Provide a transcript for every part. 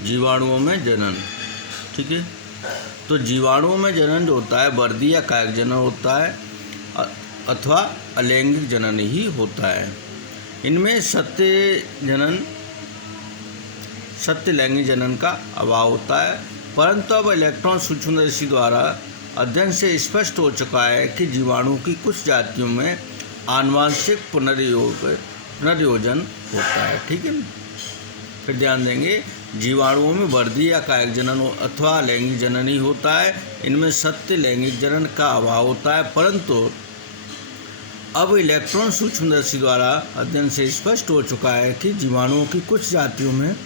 जीवाणुओं में जनन। ठीक है, तो जीवाणुओं में जनन जो होता है वर्दी या कायक जनन होता है अथवा अलैंगिक जनन ही होता है। इनमें सत्य लैंगिक जनन का अभाव होता है, परंतु अब इलेक्ट्रॉन सूक्ष्मदर्शी द्वारा अध्ययन से स्पष्ट हो चुका है कि जीवाणु की कुछ जातियों में आनुवांशिक पुनर्योजन होता है। ठीक है, फिर ध्यान देंगे, जीवाणुओं में वर्दी या कायक जनन अथवा लैंगिक जनन ही होता है। इनमें सत्य लैंगिक जनन का अभाव होता है, परंतु अब इलेक्ट्रॉन सूक्ष्मदर्शी द्वारा अध्ययन से स्पष्ट हो चुका है कि जीवाणुओं की कुछ जातियों में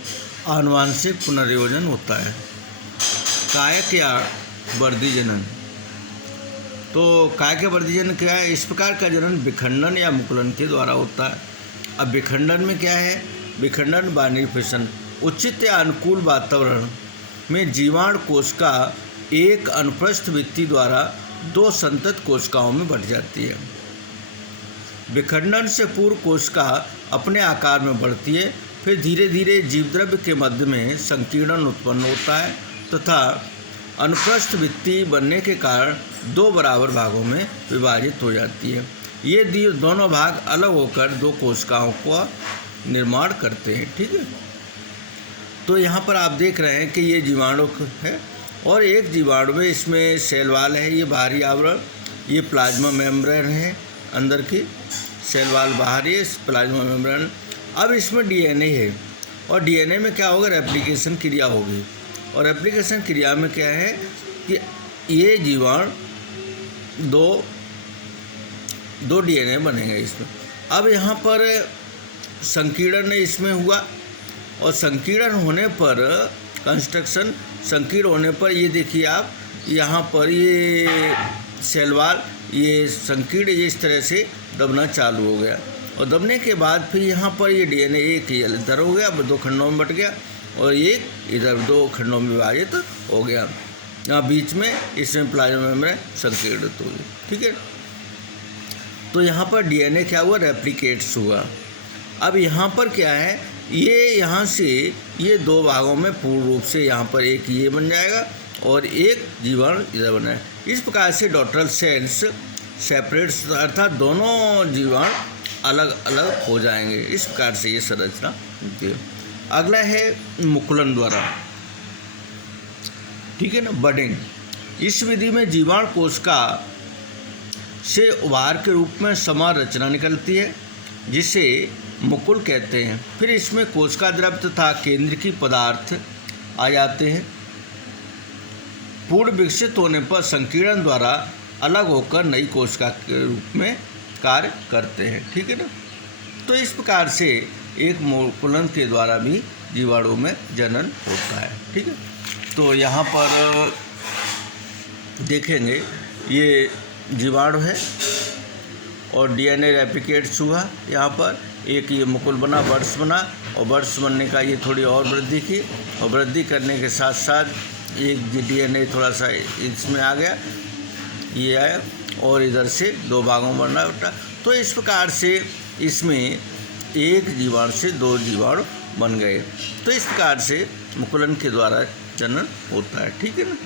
आनुवांशिक पुनर्योजन होता है। कायक या वर्दी जनन, तो कायक या वर्दी जनन क्या है? इस प्रकार का जनन विखंडन या मुकुलन के द्वारा होता है। अब विखंडन में क्या है? विखंडन बाइनरी फिशन, उचित या अनुकूल वातावरण में जीवाणु कोशिका एक अनुप्रस्थ भित्ति द्वारा दो संतत कोशिकाओं में बंट जाती है। विखंडन से पूर्व कोशिका अपने आकार में बढ़ती है, फिर धीरे धीरे जीवद्रव्य के मध्य में संकीर्णन उत्पन्न होता है तथा अनुप्रस्थ भित्ति बनने के कारण दो बराबर भागों में विभाजित हो जाती है। ये दोनों भाग अलग होकर दो कोशिकाओं का निर्माण करते हैं। ठीक है, तो यहाँ पर आप देख रहे हैं कि ये जीवाणु है और एक जीवाणु में इसमें सेल वाल है, ये बाहरी आवरण, ये प्लाज्मा मेम्ब्रेन है, अंदर की सेल वाल बाहरी है, प्लाज्मा मेम्ब्रेन। अब इसमें डीएनए है और डीएनए में क्या होगा? रेप्लिकेशन क्रिया होगी, और रेप्लिकेशन क्रिया में क्या है कि ये जीवाणु दो डीएनए बनेंगे इसमें। अब यहाँ पर संकीर्ण इसमें हुआ और संकीर्ण होने पर कंस्ट्रक्शन संकीर्ण होने पर ये देखिए आप यहाँ पर ये सेल वाल ये संकीर्ण ये इस तरह से दबना चालू हो गया और दबने के बाद फिर यहाँ पर ये डीएनए एक इधर हो गया, दो खंडों में बट गया और एक इधर दो खंडों में विभाजित हो गया। यहाँ बीच में इसमें प्लाज्मा मेम्ब्रेन संकीर्णित हो गई। ठीक है, तो यहाँ पर डीएनए क्या हुआ? रेप्लिकेट्स हुआ। अब यहाँ पर क्या है? ये यहाँ से ये दो भागों में पूर्ण रूप से यहाँ पर एक ये बन जाएगा और एक जीवाणु इधर बना है। इस प्रकार से डॉटरल सेल्स सेपरेट्स अर्थात दोनों जीवाणु अलग अलग हो जाएंगे। इस प्रकार से ये संरचना होती है। अगला है मुकुलन द्वारा। ठीक है ना, बडिंग। इस विधि में जीवाणु कोशिका से उभार के रूप में समान रचना निकलती है जिसे मुकुल कहते हैं। फिर इसमें कोशिका द्रव तथा केंद्र की पदार्थ आ जाते हैं। पूर्ण विकसित होने पर संकीर्ण द्वारा अलग होकर नई कोशिका के रूप में कार्य करते हैं। ठीक है ना, तो इस प्रकार से एक मुकुलन के द्वारा भी जीवाणु में जनन होता है। ठीक है, तो यहाँ पर देखेंगे ये जीवाणु है और डीएनए रेप्लिकेट्स हुआ, यहाँ पर एक ये मुकुल बना, बर्ड्स बना और बर्ड्स बनने का ये थोड़ी और वृद्धि की और वृद्धि करने के साथ साथ एक डीएनए थोड़ा सा इसमें आ गया, ये आया और इधर से दो भागों में बनना उठा। तो इस प्रकार से इसमें एक जीवाणु से दो जीवाणु बन गए। तो इस प्रकार से मुकुलन के द्वारा जनन होता है। ठीक है ना।